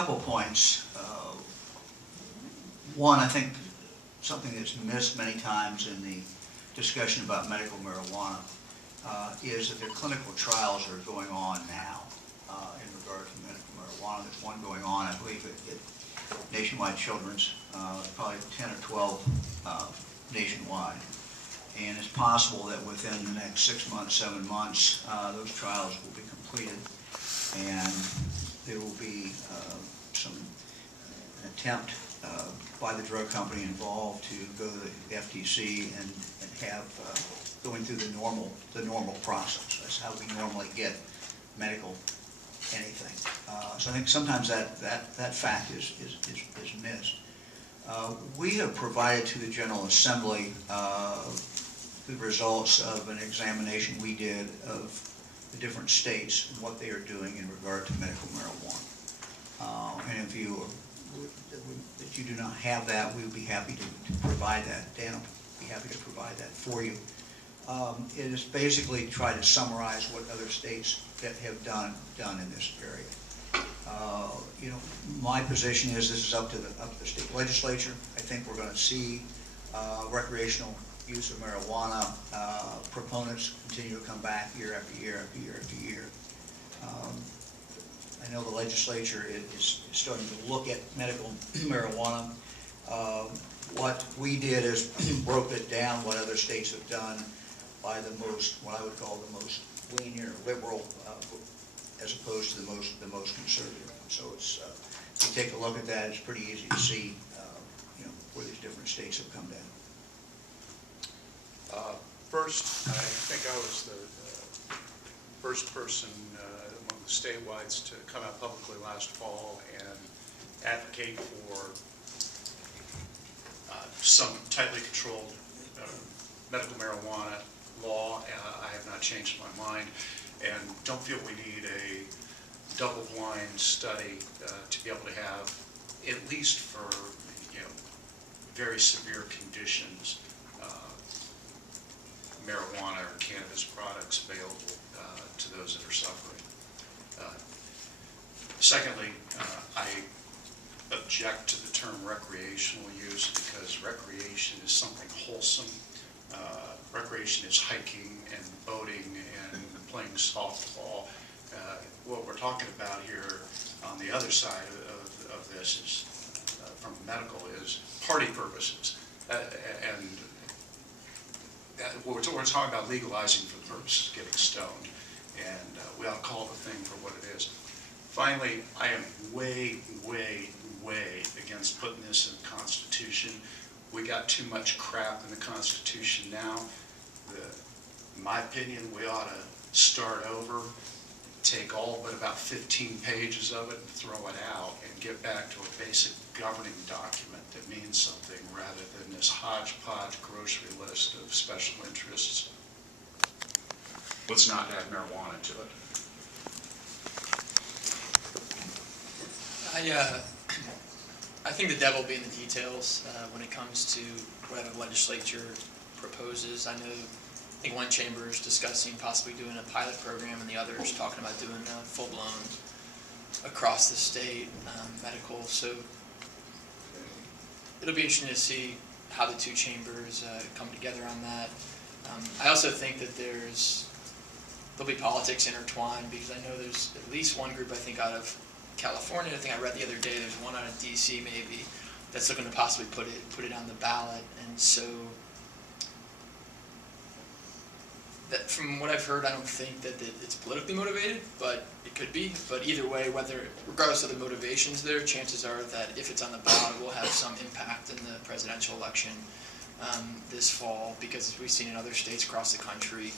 couple points. One, I think something that's missed many times in the discussion about medical marijuana is that there are clinical trials that are going on now in regard to medical marijuana. There's one going on, I believe, at Nationwide Children's, probably 10 or 12 nationwide. And it's possible that within the next 6 months, 7 months, those trials will be completed, and there will be an attempt by the drug company involved to go to the FTC and have going through the normal process. That's how we normally get medical anything. So I think sometimes that fact is missed. We have provided to the General Assembly the results of an examination we did of the different states and what they are doing in regard to medical marijuana. And if you that you do not have that, we would be happy to provide that. Dan will be happy to provide that for you. It is basically try to summarize what other states that have done in this area. You know, my position is this is up to the state legislature. I think we're going to see recreational use of marijuana proponents continue to come back year after year after year after year. I know the legislature is starting to look at medical marijuana. What we did is broke it down, what other states have done, by the most, what I would call the most lenient or liberal, as opposed to the most conservative. So it's, if you take a look at that, it's pretty easy to see, you know, where these different states have come down. First, I think I was the first person among the Statewides to come out publicly last fall and advocate for some tightly controlled medical marijuana law. I have not changed my mind and don't feel we need a double-blind study to be able to have, at least for, you know, very severe conditions, marijuana or cannabis products available to those that are suffering. Secondly, I object to the term recreational use because recreation is something wholesome. Recreation is hiking and boating and playing softball. What we're talking about here on the other side of this is, from medical, is party purposes. And we're talking about legalizing for the purpose of getting stoned, and we ought to call the thing for what it is. Finally, I am way, way, way against putting this in the Constitution. We got too much crap in the Constitution now. In my opinion, we ought to start over, take all but about 15 pages of it and throw it out and get back to a basic governing document that means something rather than this hodgepodge grocery list of special interests. Let's not add marijuana to it. I think the devil will be in the details when it comes to whatever the legislature proposes. I think one chamber is discussing possibly doing a pilot program, and the other is talking about doing a full-blown across the state medical. So it'll be interesting to see how the two chambers come together on that. I also think that there'll be politics intertwined, because I know there's at least one group, I think, out of California. I think I read the other day there's one out of DC maybe that's looking to possibly put it on the ballot. And so that, from what I've heard, I don't think that it's politically motivated, but it could be. But either way, regardless of the motivations there, chances are that if it's on the ballot, it will have some impact in the presidential election this fall, because as we've seen in other states across the country,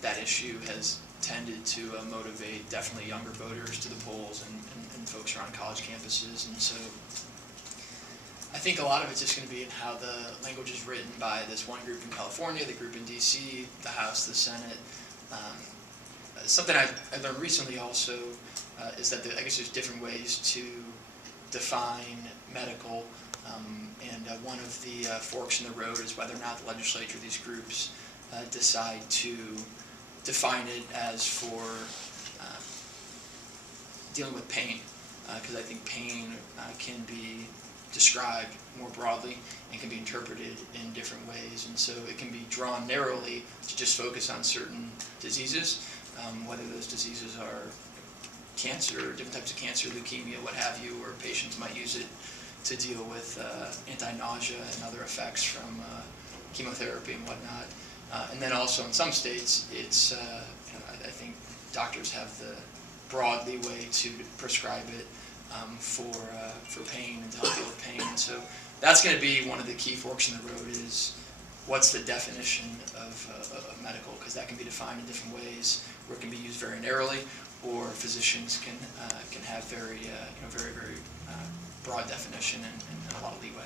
that issue has tended to motivate definitely younger voters to the polls and folks who are on college campuses. And so I think a lot of it's just going to be in how the language is written by this one group in California, the group in DC, the House, the Senate. Something I learned recently also is that I guess there's different ways to define medical, and one of the forks in the road is whether or not the legislature, these groups, decide to define it as for dealing with pain. because I think pain can be described more broadly and can be interpreted in different ways, and so it can be drawn narrowly to just focus on certain diseases, whether those diseases are cancer, different types of cancer, leukemia, what have you, or patients might use it to deal with anti-nausea and other effects from chemotherapy and whatnot. And then also in some states, it's I think doctors have the broad leeway to prescribe it for pain and to help deal with pain. And so that's going to be one of the key forks in the road is what's the definition of medical, because that can be defined in different ways, where it can be used very narrowly, or physicians can have very broad definition and a lot of leeway.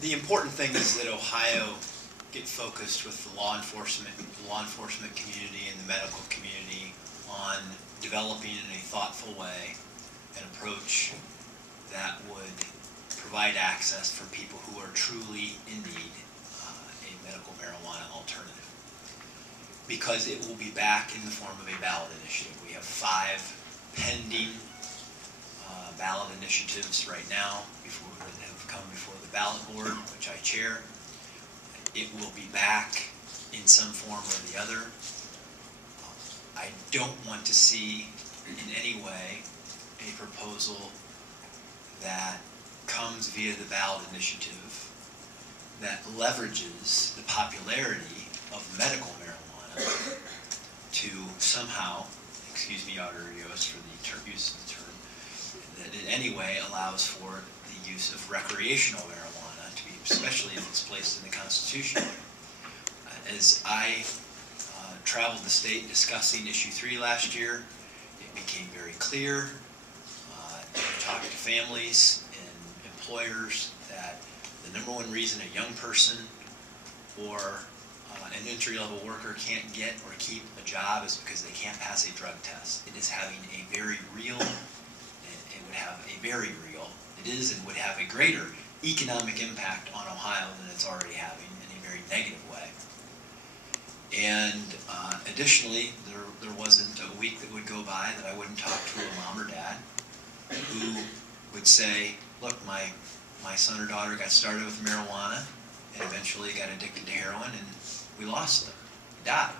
The important thing is that Ohio get focused with the law enforcement community and the medical community on developing in a thoughtful way an approach that would provide access for people who are truly in need a medical marijuana alternative. Because it will be back in the form of a ballot initiative. We have 5 pending ballot initiatives right now that have come before the ballot board, which I chair. It will be back in some form or the other. I don't want to see in any way a proposal that comes via the ballot initiative that leverages the popularity of medical marijuana to somehow, excuse me, Auditor Yost for the use of the term, that in any way allows for the use of recreational marijuana, to be, especially if it's placed in the Constitution. As I traveled the state discussing issue 3 last year, it became very clear, talking to families and employers, that the number one reason a young person or an entry-level worker can't get or keep a job is because they can't pass a drug test. It is having a very real, it would have a very real, it is and would have a greater economic impact on Ohio than it's already having in a very negative way. And additionally, there wasn't a week that would go by that I wouldn't talk to a mom or dad who would say, look, my son or daughter got started with marijuana and eventually got addicted to heroin, and we lost them. They died.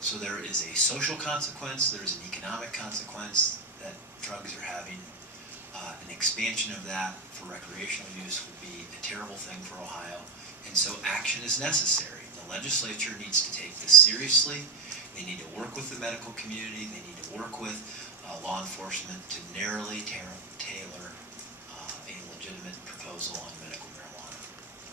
So there is a social consequence, there's an economic consequence that drugs are having. An expansion of that for recreational use would be a terrible thing for Ohio, and so action is necessary. The legislature needs to take this seriously. They need to work with the medical community. They need to work with law enforcement to narrowly tailor